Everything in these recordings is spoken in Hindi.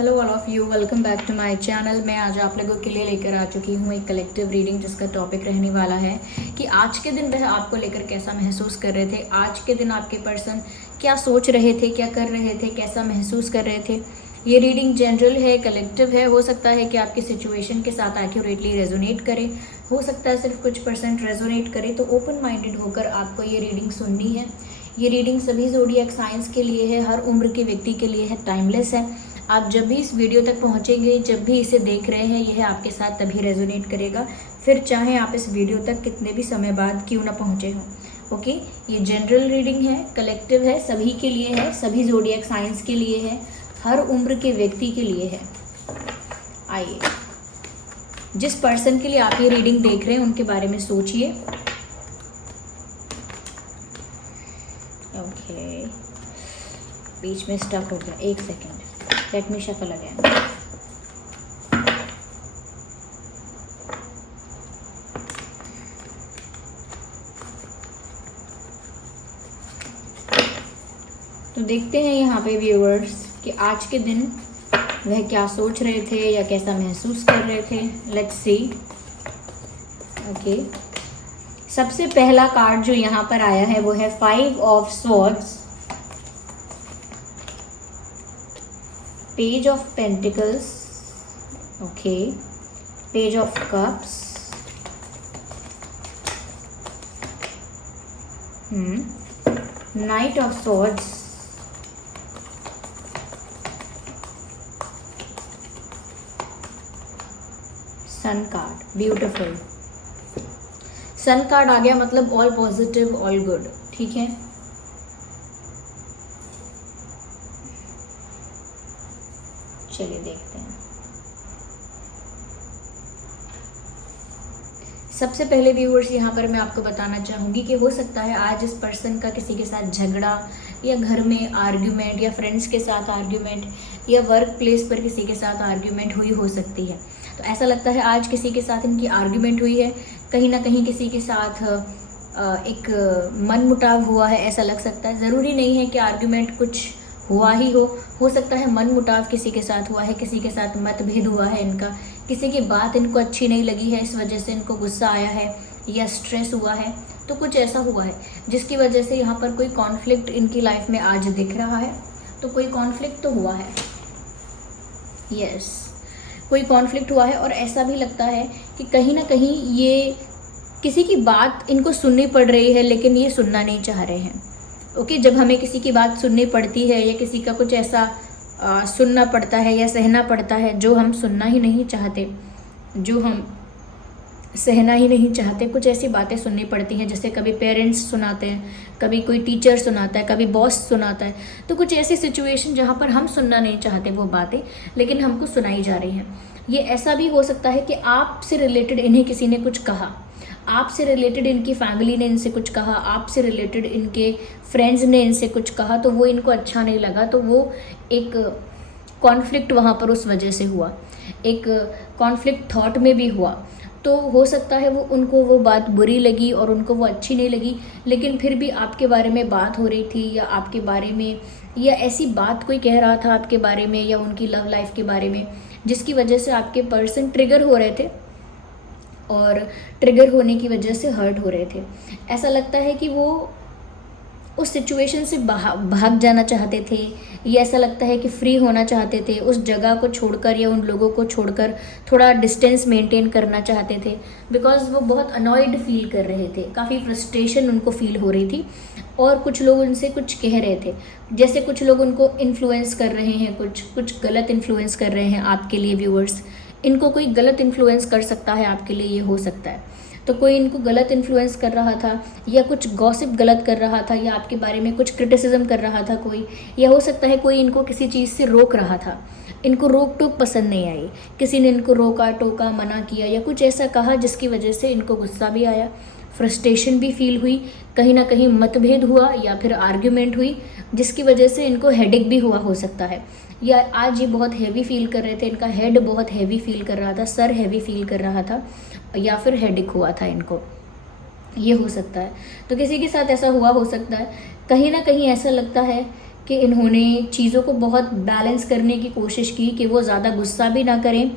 Hello all of you, welcome back to my channel. मैं आज आप लोगों के लिए लेकर आ चुकी हूँ एक कलेक्टिव रीडिंग जिसका टॉपिक रहने वाला है कि आज के दिन वह आपको लेकर कैसा महसूस कर रहे थे। आज के दिन आपके पर्सन क्या सोच रहे थे, क्या कर रहे थे, कैसा महसूस कर रहे थे। ये रीडिंग जनरल है, कलेक्टिव है। हो सकता है कि आपकी सिचुएशन के साथ एक्यूरेटली रेजोनेट करे, हो सकता है सिर्फ कुछ % रेजोनेट करे। तो ओपन माइंडेड होकर आपको ये रीडिंग सुननी है। ये रीडिंग सभी ज़ोडिएक साइंस के लिए है, हर उम्र के व्यक्ति के लिए है, टाइमलेस है। आप जब भी इस वीडियो तक पहुंचेंगे, जब भी इसे देख रहे हैं, यह आपके साथ तभी रेजोनेट करेगा, फिर चाहे आप इस वीडियो तक कितने भी समय बाद क्यों ना पहुंचे हों। ओके, ये जनरल रीडिंग है, कलेक्टिव है, सभी के लिए है, सभी ज़ोडिएक साइंस के लिए है, हर उम्र के व्यक्ति के लिए है। आइए, जिस पर्सन के लिए आप ये रीडिंग देख रहे हैं उनके बारे में सोचिए। ओके, बीच में स्टक हो गया, एक second, let me shuffle again. तो देखते हैं यहाँ पे व्यूअर्स कि आज के दिन वह क्या सोच रहे थे या कैसा महसूस कर रहे थे। Let's see. ओके, सबसे पहला कार्ड जो यहाँ पर आया है वो है 5 of swords, page of pentacles, okay, page of cups, knight of swords, sun card. Beautiful, sun card आ गया, मतलब ऑल पॉजिटिव, ऑल गुड। ठीक है, चलिए देखते हैं। सबसे पहले व्यूअर्स यहाँ पर मैं आपको बताना चाहूँगी कि हो सकता है आज इस पर्सन का किसी के साथ झगड़ा, या घर में आर्ग्यूमेंट, या फ्रेंड्स के साथ आर्ग्यूमेंट, या वर्क प्लेस पर किसी के साथ आर्ग्यूमेंट हुई हो सकती है। तो ऐसा लगता है आज किसी के साथ इनकी आर्ग्यूमेंट हुई है, कहीं ना कहीं किसी के साथ एक मन मुटाव हुआ है, ऐसा लग सकता है। ज़रूरी नहीं है कि आर्ग्यूमेंट कुछ हुआ ही हो सकता है मन मुटाव किसी के साथ हुआ है, किसी के साथ मतभेद हुआ है इनका, किसी की बात इनको अच्छी नहीं लगी है, इस वजह से इनको गुस्सा आया है या स्ट्रेस हुआ है। तो कुछ ऐसा हुआ है जिसकी वजह से यहाँ पर कोई कॉन्फ्लिक्ट इनकी लाइफ में आज दिख रहा है। तो कोई कॉन्फ्लिक्ट तो हुआ है, यस, कोई कॉन्फ्लिक्ट हुआ है। और ऐसा भी लगता है कि कहीं ना कहीं ये किसी की बात इनको सुननी पड़ रही है, लेकिन ये सुनना नहीं चाह रहे हैं। ओके, जब हमें किसी की बात सुननी पड़ती है या किसी का कुछ ऐसा सुनना पड़ता है या सहना पड़ता है जो हम सुनना ही नहीं चाहते, जो हम सहना ही नहीं चाहते, कुछ ऐसी बातें सुननी पड़ती हैं, जैसे कभी पेरेंट्स सुनाते हैं, कभी कोई टीचर सुनाता है, कभी बॉस सुनाता है। तो कुछ ऐसी सिचुएशन जहाँ पर हम सुनना नहीं चाहते वो बातें, लेकिन हमको सुनाई जा रही हैं। ये ऐसा भी हो सकता है कि आपसे रिलेटेड इन्हें किसी ने कुछ कहा, आपसे रिलेटेड इनकी फैमिली ने इनसे कुछ कहा, आपसे रिलेटेड इनके फ्रेंड्स ने इनसे कुछ कहा, तो वो इनको अच्छा नहीं लगा, तो वो एक कॉन्फ्लिक्ट वहाँ पर उस वजह से हुआ, एक कॉन्फ्लिक्ट थॉट में भी हुआ। तो हो सकता है वो उनको वो बात बुरी लगी और उनको वो अच्छी नहीं लगी, लेकिन फिर भी आपके बारे में बात हो रही थी, या आपके बारे में, या ऐसी बात कोई कह रहा था आपके बारे में या उनकी लव लाइफ के बारे में, जिसकी वजह से आपके पर्सन ट्रिगर हो रहे थे और ट्रिगर होने की वजह से हर्ट हो रहे थे। ऐसा लगता है कि वो उस सिचुएशन से भाग जाना चाहते थे, या ऐसा लगता है कि फ्री होना चाहते थे, उस जगह को छोड़कर या उन लोगों को छोड़कर थोड़ा डिस्टेंस मेंटेन करना चाहते थे, बिकॉज वो बहुत अनॉयड फील कर रहे थे, काफ़ी फ्रस्ट्रेशन उनको फील हो रही थी। और कुछ लोग उनसे कुछ कह रहे थे, जैसे कुछ लोग उनको इन्फ्लुएंस कर रहे हैं, कुछ गलत इन्फ्लुएंस कर रहे हैं आपके लिए व्यूअर्स। इनको कोई गलत इन्फ्लुएंस कर सकता है आपके लिए, ये हो सकता है। तो कोई इनको गलत इन्फ्लुएंस कर रहा था, या कुछ गॉसिप गलत कर रहा था, या आपके बारे में कुछ क्रिटिसिज्म कर रहा था कोई, या हो सकता है कोई इनको किसी चीज़ से रोक रहा था, इनको रोक टोक पसंद नहीं आई, किसी ने इनको रोका टोका मना किया या कुछ ऐसा कहा जिसकी वजह से इनको गुस्सा भी आया, फ्रस्ट्रेशन भी फील हुई, कहीं ना कहीं मतभेद हुआ या फिर आर्ग्यूमेंट हुई, जिसकी वजह से इनको हेडेक भी हुआ हो सकता है। या आज ये बहुत हैवी फील कर रहे थे, इनका हेड बहुत हैवी फील कर रहा था, सर हैवी फील कर रहा था, या फिर हेडेक हुआ था इनको, ये हो सकता है। तो किसी के साथ ऐसा हुआ हो सकता है। कहीं ना कहीं ऐसा लगता है कि इन्होंने चीज़ों को बहुत बैलेंस करने की कोशिश की कि वो ज़्यादा गुस्सा भी ना करें,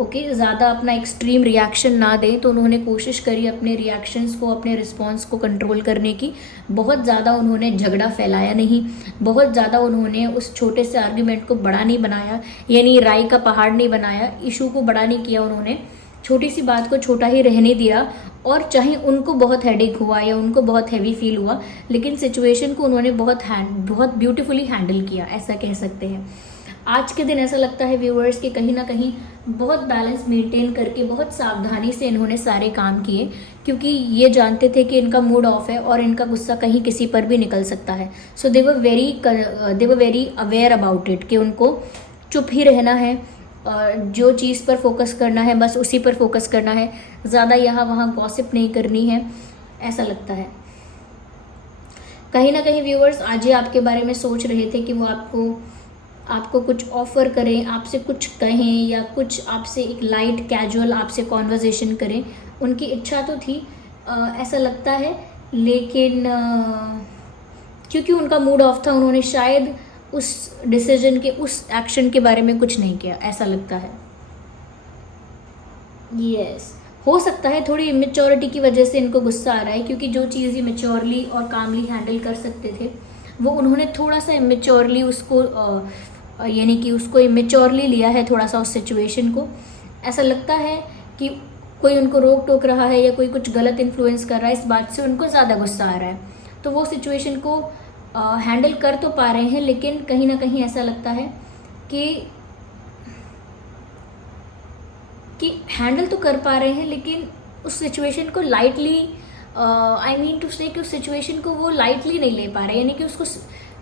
ओके, ज़्यादा अपना एक्सट्रीम रिएक्शन ना दें। तो उन्होंने कोशिश करी अपने रिएक्शंस को, अपने रिस्पॉन्स को कंट्रोल करने की। बहुत ज़्यादा उन्होंने झगड़ा फैलाया नहीं, बहुत ज़्यादा उन्होंने उस छोटे से आर्ग्यूमेंट को बड़ा नहीं बनाया, यानी राई का पहाड़ नहीं बनाया, इशू को बड़ा नहीं किया उन्होंने, छोटी सी बात को छोटा ही रहने दिया। और चाहे उनको बहुत हेडेक हुआ या उनको बहुत हैवी फील हुआ, लेकिन सिचुएशन को उन्होंने बहुत ब्यूटीफुली हैंडल किया, ऐसा कह सकते हैं। आज के दिन ऐसा लगता है व्यूअर्स कि कहीं ना कहीं बहुत बैलेंस मेंटेन करके बहुत सावधानी से इन्होंने सारे काम किए, क्योंकि ये जानते थे कि इनका मूड ऑफ है और इनका गुस्सा कहीं किसी पर भी निकल सकता है। So they were very aware about it कि उनको चुप ही रहना है, जो चीज़ पर फोकस करना है बस उसी पर फोकस करना है, ज़्यादा यहाँ वहाँ गॉसिप नहीं करनी है, ऐसा लगता है। कहीं ना कहीं व्यूअर्स आज ये आपके बारे में सोच रहे थे कि वो आपको कुछ ऑफ़र करें, आपसे कुछ कहें या कुछ आपसे एक लाइट कैजुअल आपसे कॉन्वर्जेशन करें। उनकी इच्छा तो थी, ऐसा लगता है, लेकिन क्योंकि उनका मूड ऑफ था उन्होंने शायद उस डिसीजन के, उस एक्शन के बारे में कुछ नहीं किया, ऐसा लगता है। यस, हो सकता है थोड़ी इमेच्योरिटी की वजह से इनको गुस्सा आ रहा है, क्योंकि जो चीज़ ये मेच्योरली और कामली हैंडल कर सकते थे वो उन्होंने थोड़ा सा इमेच्योरली उसको यानी कि उसको इमेच्योरली लिया है थोड़ा सा उस सिचुएशन को। ऐसा लगता है कि कोई उनको रोक टोक रहा है या कोई कुछ गलत इन्फ्लुएंस कर रहा है, इस बात से उनको ज़्यादा गुस्सा आ रहा है। तो वो सिचुएशन को हैंडल कर तो पा रहे हैं, लेकिन कहीं ना कहीं ऐसा लगता है कि हैंडल तो कर पा रहे हैं, लेकिन उस सिचुएशन को लाइटली, आई मीन टू से कि उस सिचुएशन को वो लाइटली नहीं ले पा रहे, यानी कि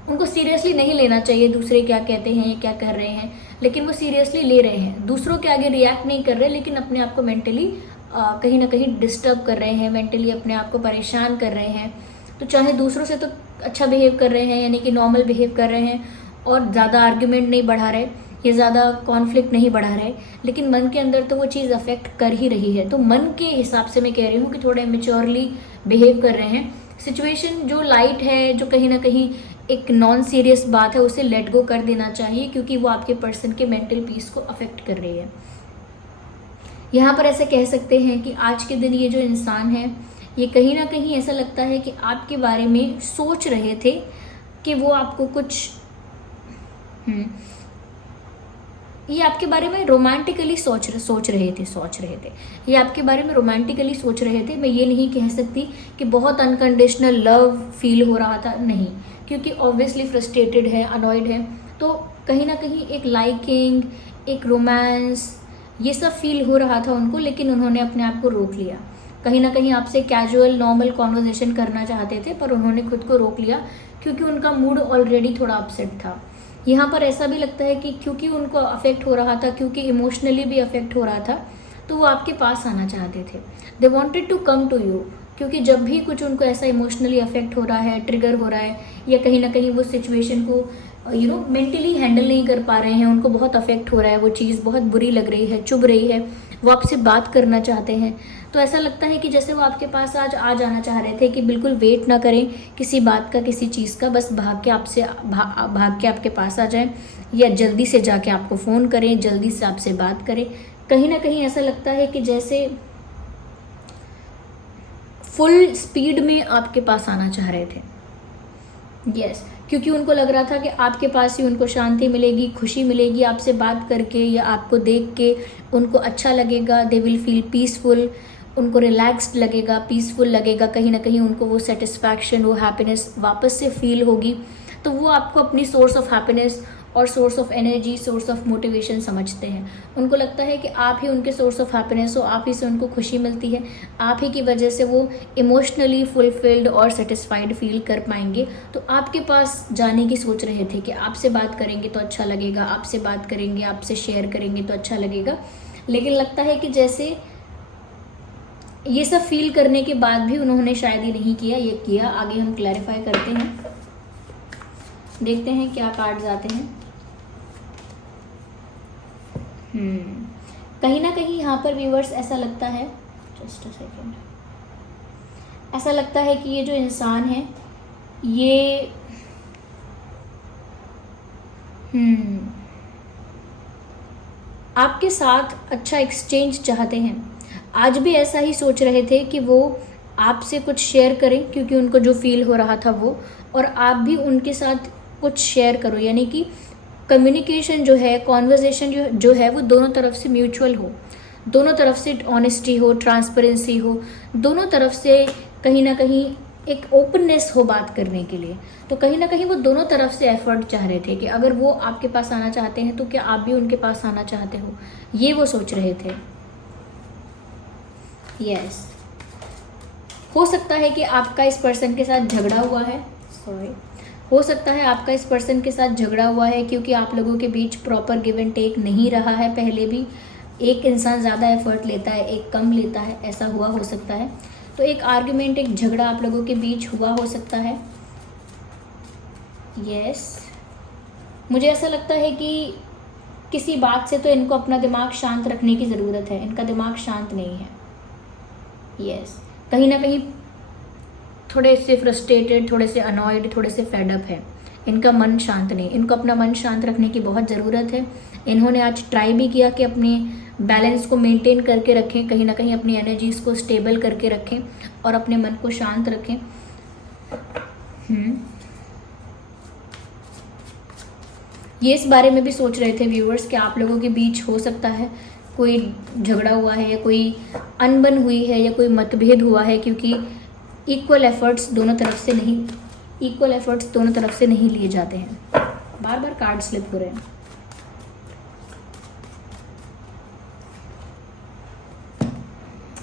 उनको सीरियसली नहीं लेना चाहिए दूसरे क्या कहते हैं या क्या कर रहे हैं, लेकिन वो सीरियसली ले रहे हैं। दूसरों के आगे रिएक्ट नहीं कर रहे, लेकिन अपने आप को मेंटली कहीं ना कहीं डिस्टर्ब कर रहे हैं, मेंटली अपने आप को परेशान कर रहे हैं। तो चाहे दूसरों से तो अच्छा बिहेव कर रहे हैं, यानी कि नॉर्मल बिहेव कर रहे हैं और ज़्यादा आर्ग्यूमेंट नहीं बढ़ा रहे या ज़्यादा कॉन्फ्लिक्ट नहीं बढ़ा रहे, लेकिन मन के अंदर तो वो चीज़ अफेक्ट कर ही रही है। तो मन के हिसाब से मैं कह रही हूँ कि थोड़ा मेच्योरली बिहेव कर रहे हैं। सिचुएशन जो लाइट है, जो कहीं ना कहीं एक नॉन सीरियस बात है, उसे लेट गो कर देना चाहिए, क्योंकि वो आपके पर्सन के मेंटल पीस को अफेक्ट कर रही है। यहाँ पर ऐसे कह सकते हैं कि आज के दिन ये जो इंसान है, ये कहीं ना कहीं ऐसा लगता है कि आपके बारे में सोच रहे थे कि वो आपको कुछ ये आपके बारे में रोमांटिकली सोच रहे थे, ये आपके बारे में रोमांटिकली सोच रहे थे। मैं ये नहीं कह सकती कि बहुत अनकंडीशनल लव फील हो रहा था, नहीं, क्योंकि ऑब्वियसली फ्रस्ट्रेटेड है, अनॉयड है, तो कहीं ना कहीं एक लाइकिंग, एक रोमांस, ये सब फील हो रहा था उनको, लेकिन उन्होंने अपने आप को रोक लिया। कहीं ना कहीं आपसे कैजुअल नॉर्मल कॉन्वर्जेशन करना चाहते थे, पर उन्होंने खुद को रोक लिया, क्योंकि उनका मूड ऑलरेडी थोड़ा अपसेट था। यहाँ पर ऐसा भी लगता है कि क्योंकि उनको अफेक्ट हो रहा था, क्योंकि इमोशनली भी अफेक्ट हो रहा था, तो वो आपके पास आना चाहते थे। They wanted to come to you, क्योंकि जब भी कुछ उनको ऐसा इमोशनली अफेक्ट हो रहा है, ट्रिगर हो रहा है, या कहीं ना कहीं वो सिचुएशन को मेंटली हैंडल नहीं कर पा रहे हैं, उनको बहुत अफेक्ट हो रहा है, वो चीज़ बहुत बुरी लग रही है, चुभ रही है, वो आपसे बात करना चाहते हैं, तो ऐसा लगता है कि जैसे वो आपके पास आज आ जाना चाह रहे थे, कि बिल्कुल वेट ना करें किसी बात का, किसी चीज़ का, बस भाग के आपके पास आ जाएं, या जल्दी से जाके आपको फ़ोन करें, जल्दी से आपसे बात करें। कहीं ना कहीं ऐसा लगता है कि जैसे फुल स्पीड में आपके पास आना चाह रहे थे। यस, क्योंकि उनको लग रहा था कि आपके पास ही उनको शांति मिलेगी, खुशी मिलेगी, आपसे बात करके या आपको देख के उनको अच्छा लगेगा, दे विल फील पीसफुल, उनको रिलैक्स्ड लगेगा, पीसफुल लगेगा, कहीं ना कहीं उनको वो सेटिस्फैक्शन, वो हैप्पीनेस वापस से फील होगी। तो वो आपको अपनी सोर्स ऑफ हैप्पीनेस और source of energy, source of motivation समझते हैं। उनको लगता है कि आप ही उनके सोर्स ऑफ हैप्पीनेस हो, आप ही से उनको खुशी मिलती है, आप ही की वजह से वो इमोशनली फुलफिल्ड और सेटिस्फाइड फील कर पाएंगे। तो आपके पास जाने की सोच रहे थे कि आपसे बात करेंगे तो अच्छा लगेगा, आपसे बात करेंगे, आपसे शेयर करेंगे तो अच्छा लगेगा, लेकिन लगता है कि जैसे ये सब फील करने के बाद भी उन्होंने शायद ही नहीं किया, ये किया। आगे हम क्लैरिफाई करते हैं, देखते हैं क्या कार्ड्स आते हैं। कहीं ना कहीं यहाँ पर व्यूवर्स ऐसा लगता है, जस्ट अ सेकेंड, ऐसा लगता है कि ये जो इंसान है, ये आपके साथ अच्छा एक्सचेंज चाहते हैं। आज भी ऐसा ही सोच रहे थे कि वो आपसे कुछ शेयर करें, क्योंकि उनको जो फील हो रहा था वो, और आप भी उनके साथ कुछ शेयर करो। यानी कि कम्युनिकेशन जो है, कॉन्वर्जेशन जो है वो दोनों तरफ से म्यूचुअल हो, दोनों तरफ से ऑनेस्टी हो, ट्रांसपेरेंसी हो, दोनों तरफ से कहीं ना कहीं एक ओपननेस हो बात करने के लिए। तो कहीं ना कहीं वो दोनों तरफ से एफर्ट चाह रहे थे कि अगर वो आपके पास आना चाहते हैं तो क्या आप भी उनके पास आना चाहते हो, ये वो सोच रहे थे। यस, हो सकता है कि आपका इस पर्सन के साथ झगड़ा हुआ है, हो सकता है आपका इस पर्सन के साथ झगड़ा हुआ है क्योंकि आप लोगों के बीच प्रॉपर गिव एंड टेक नहीं रहा है। पहले भी एक इंसान ज़्यादा एफर्ट लेता है, एक कम लेता है, ऐसा हुआ हो सकता है। तो एक आर्ग्यूमेंट, एक झगड़ा आप लोगों के बीच हुआ हो सकता है। यस, मुझे ऐसा लगता है कि किसी बात से तो इनको अपना दिमाग शांत रखने की ज़रूरत है। इनका दिमाग शांत नहीं है। यस, कहीं ना कहीं थोड़े से फ्रस्ट्रेटेड, थोड़े से अनॉयड, थोड़े से फेडअप है। इनका मन शांत नहीं, इनको अपना मन शांत रखने की बहुत ज़रूरत है। इन्होंने आज ट्राई भी किया कि अपने बैलेंस को मेंटेन करके रखें, कहीं ना कहीं अपनी एनर्जीज को स्टेबल करके रखें और अपने मन को शांत रखें। ये इस बारे में भी सोच रहे थे व्यूअर्स कि आप लोगों के बीच हो सकता है कोई झगड़ा हुआ है, या कोई अनबन हुई है, या कोई मतभेद हुआ है, क्योंकि इक्वल एफर्ट्स दोनों तरफ से नहीं लिए जाते हैं। बार बार कार्ड स्लिप हो रहे हैं।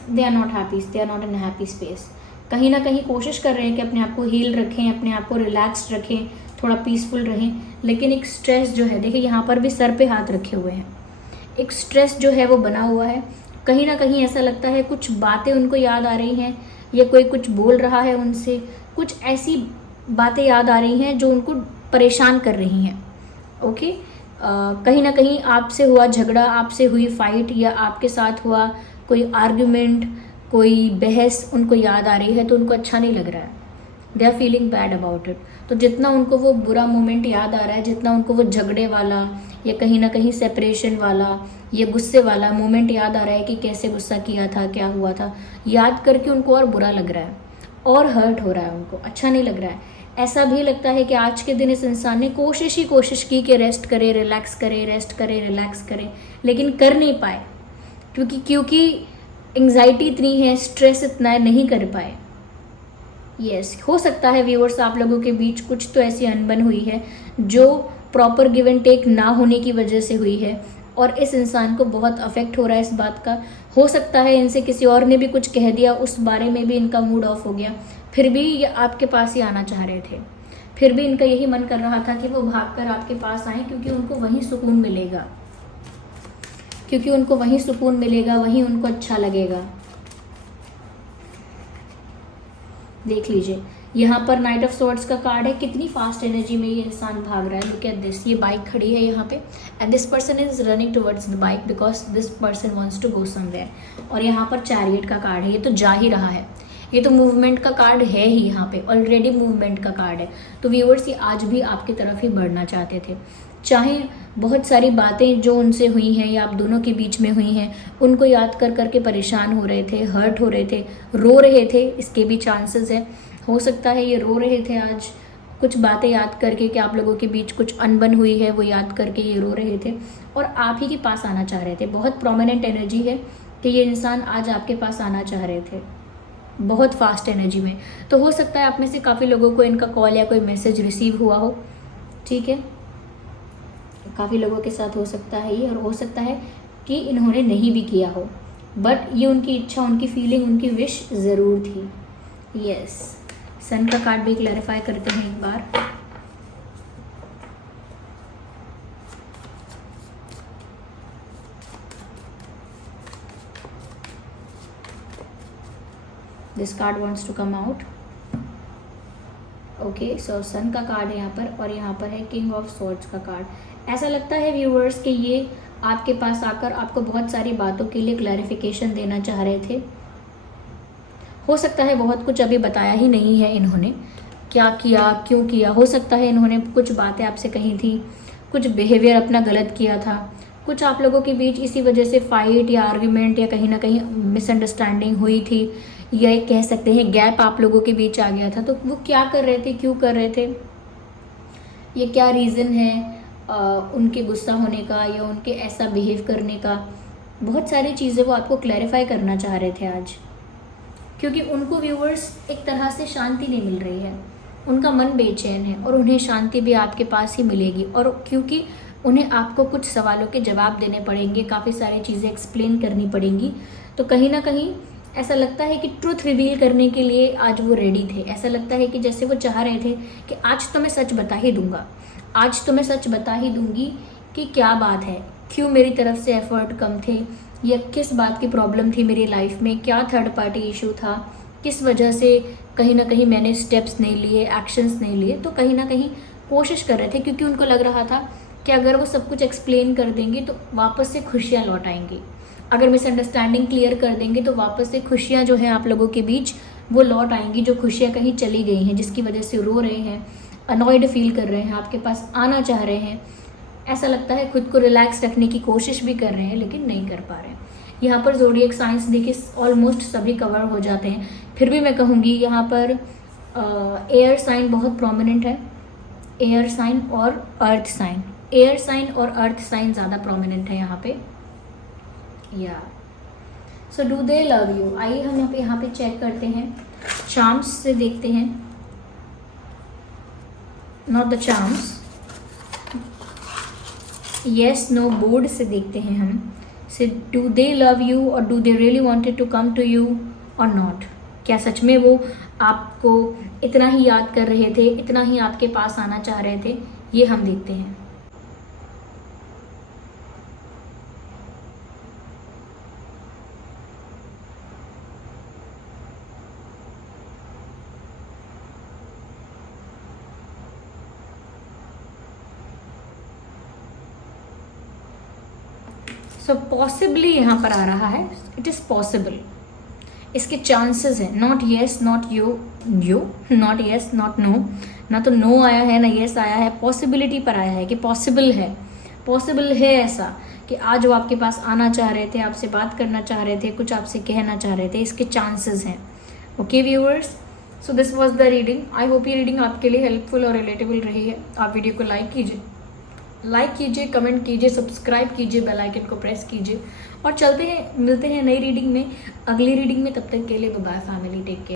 They are not happy, they are not in happy space. कहीं ना कहीं कोशिश कर रहे हैं कि अपने आप को हील रखें, अपने आप को रिलैक्स्ड रखें, थोड़ा पीसफुल रहें, लेकिन एक स्ट्रेस जो है, देखिए यहाँ पर भी सर पे हाथ रखे हुए हैं, एक स्ट्रेस जो है वो बना हुआ है। कहीं ना कहीं ऐसा लगता है कुछ बातें उनको याद आ रही हैं, या कोई कुछ बोल रहा है उनसे, कुछ ऐसी बातें याद आ रही हैं जो उनको परेशान कर रही हैं। ओके, कहीं ना कहीं आपसे हुआ झगड़ा, आपसे हुई फाइट, या आपके साथ हुआ कोई आर्ग्यूमेंट, कोई बहस उनको याद आ रही है, तो उनको अच्छा नहीं लग रहा है। They are feeling bad about it. तो जितना उनको वो बुरा मोमेंट याद आ रहा है, जितना उनको वो झगड़े वाला या कहीं ना कहीं सेपरेशन वाला या गुस्से वाला मोमेंट याद आ रहा है कि कैसे गुस्सा किया था, क्या हुआ था, याद करके उनको और बुरा लग रहा है और हर्ट हो रहा है, उनको अच्छा नहीं लग रहा है। ऐसा भी लगता है कि आज के दिन इस इंसान ने कोशिश की कि रेस्ट करे, रिलैक्स करे, रेस्ट करे, रिलैक्स करे, लेकिन कर नहीं पाए, क्योंकि एंग्जाइटी इतनी है, स्ट्रेस इतना है, नहीं कर पाए। यस, हो सकता है व्यूअर्स आप लोगों के बीच कुछ तो ऐसी अनबन हुई है जो प्रॉपर गिव एंड टेक ना होने की वजह से हुई है, और इस इंसान को बहुत अफेक्ट हो रहा है इस बात का। हो सकता है इनसे किसी और ने भी कुछ कह दिया, उस बारे में भी इनका मूड ऑफ हो गया, फिर भी ये आपके पास ही आना चाह रहे थे, फिर भी इनका यही मन कर रहा था कि वो भागकर आपके पास आए, क्योंकि उनको वहीं सुकून मिलेगा, वहीं उनको अच्छा लगेगा। देख लीजिए यहाँ पर नाइट ऑफ स्वॉर्ड्स का कार्ड है। कितनी फास्ट एनर्जी में ये इंसान भाग रहा है। लुक एट दिस, ये बाइक खड़ी है यहाँ पे, and this person is running towards the bike because this person wants to go somewhere. और यहाँ पर चैरियट का कार्ड है, ये तो जा ही रहा है, ये तो मूवमेंट का कार्ड है ही, यहाँ पे ऑलरेडी मूवमेंट का कार्ड है। तो व्यूअर्स ये आज भी आपकी तरफ ही बढ़ना चाहते थे, चाहे बहुत सारी बातें जो उनसे हुई हैं या आप दोनों के बीच में हुई हैं उनको याद कर करके परेशान हो रहे थे, हर्ट हो रहे थे, रो रहे थे, इसके भी चांसेस है। हो सकता है ये रो रहे थे आज कुछ बातें याद करके कि आप लोगों के बीच कुछ अनबन हुई है, वो याद करके ये रो रहे थे और आप ही के पास आना चाह रहे थे। बहुत प्रोमिनेंट एनर्जी है कि ये इंसान आज आपके पास आना चाह रहे थे, बहुत फास्ट एनर्जी में। तो हो सकता है आप में से काफ़ी लोगों को इनका कॉल या कोई मैसेज रिसीव हुआ हो, ठीक है, काफ़ी लोगों के साथ हो सकता है ये, और हो सकता है कि इन्होंने नहीं भी किया हो, बट ये उनकी इच्छा, उनकी फीलिंग, उनकी विश ज़रूर थी। यस, सन का कार्ड भी क्लैरिफाई करते हैं एक बार। This card wants to come out. Okay, so sun का कार्ड है यहाँ पर, और यहाँ पर है किंग ऑफ स्वॉर्ड्स का कार्ड। ऐसा लगता है व्यूअर्स कि ये आपके पास आकर आपको बहुत सारी बातों के लिए क्लैरिफिकेशन देना चाह रहे थे। हो सकता है बहुत कुछ अभी बताया ही नहीं है इन्होंने, क्या किया, क्यों किया। हो सकता है इन्होंने कुछ बातें आपसे कही थी, कुछ बिहेवियर अपना गलत किया था, कुछ आप लोगों के बीच इसी वजह से फाइट या आर्ग्यूमेंट या कहीं ना कहीं मिसअंडरस्टैंडिंग हुई थी, या एक कह सकते हैं गैप आप लोगों के बीच आ गया था। तो वो क्या कर रहे थे, क्यों कर रहे थे, ये क्या रीज़न है उनके गुस्सा होने का या उनके ऐसा बिहेव करने का। बहुत सारी चीज़ें वो आपको क्लैरिफाई करना चाह रहे थे आज, क्योंकि उनको व्यूवर्स एक तरह से शांति नहीं मिल रही है, उनका मन बेचैन है और उन्हें शांति भी आपके पास ही मिलेगी। और क्योंकि उन्हें आपको कुछ सवालों के जवाब देने पड़ेंगे, काफ़ी सारी चीज़ें एक्सप्लेन करनी पड़ेंगी, तो कहीं ना कहीं ऐसा लगता है कि ट्रुथ रिवील करने के लिए आज वो रेडी थे। ऐसा लगता है कि जैसे वो चाह रहे थे कि आज तो मैं सच बता ही दूंगा, आज तो मैं सच बता ही दूंगी कि क्या बात है, क्यों मेरी तरफ से एफर्ट कम थे, या किस बात की प्रॉब्लम थी मेरी लाइफ में, क्या थर्ड पार्टी इशू था, किस वजह से कहीं ना कहीं मैंने स्टेप्स नहीं लिए, एक्शंस नहीं लिए। तो कहीं ना कहीं कोशिश कर रहे थे, क्योंकि उनको लग रहा था कि अगर वो सब कुछ एक्सप्लेन कर देंगे तो वापस से खुशियाँ लौट आएंगी, अगर मिसअंडरस्टैंडिंग क्लियर कर देंगे तो वापस से खुशियाँ जो हैं आप लोगों के बीच वो लौट आएंगी, जो खुशियाँ कहीं चली गई हैं, जिसकी वजह से रो रहे हैं, अनॉयड फील कर रहे हैं, आपके पास आना चाह रहे हैं, ऐसा लगता है खुद को रिलैक्स रखने की कोशिश भी कर रहे हैं लेकिन नहीं कर पा रहे हैं। यहाँ पर ज़ोडिएक साइंस देखिए ऑलमोस्ट सभी कवर हो जाते हैं, फिर भी मैं कहूँगी यहाँ पर एयर साइन बहुत प्रोमिनेंट है, एयर साइन और अर्थ साइन, एयर साइन और अर्थ साइन ज़्यादा प्रोमिनेंट है यहाँ पे। या so do they love you, आइए हम यहाँ पे चेक करते हैं, चार्म्स से देखते हैं, not the charms, yes no board से देखते हैं हम, से डू दे लव यू और do they really wanted to come to you और नॉट, क्या सच में वो आपको इतना ही याद कर रहे थे, इतना ही आपके पास आना चाह रहे थे, ये हम देखते हैं। सो पॉसिबली यहाँ पर आ रहा है, इट इज़ पॉसिबल, इसके चांसेस हैं, not yes not you you, not yes not know, ना तो नो आया है ना येस आया है, पॉसिबिलिटी पर आया है कि पॉसिबल है ऐसा कि आज वो आपके पास आना चाह रहे थे, आपसे बात करना चाह रहे थे, कुछ आपसे कहना चाह रहे थे, इसके चांसेस हैं। Okay viewers, so this was the reading. I hope ये रीडिंग आपके लिए हेल्पफुल और रिलेटेबल रही है। आप वीडियो को लाइक कीजिए, कमेंट कीजिए, सब्सक्राइब कीजिए, बेल आइकन को प्रेस कीजिए और चलते हैं, मिलते हैं नई रीडिंग में, अगली रीडिंग में। तब तक के लिए bye bye family, take care.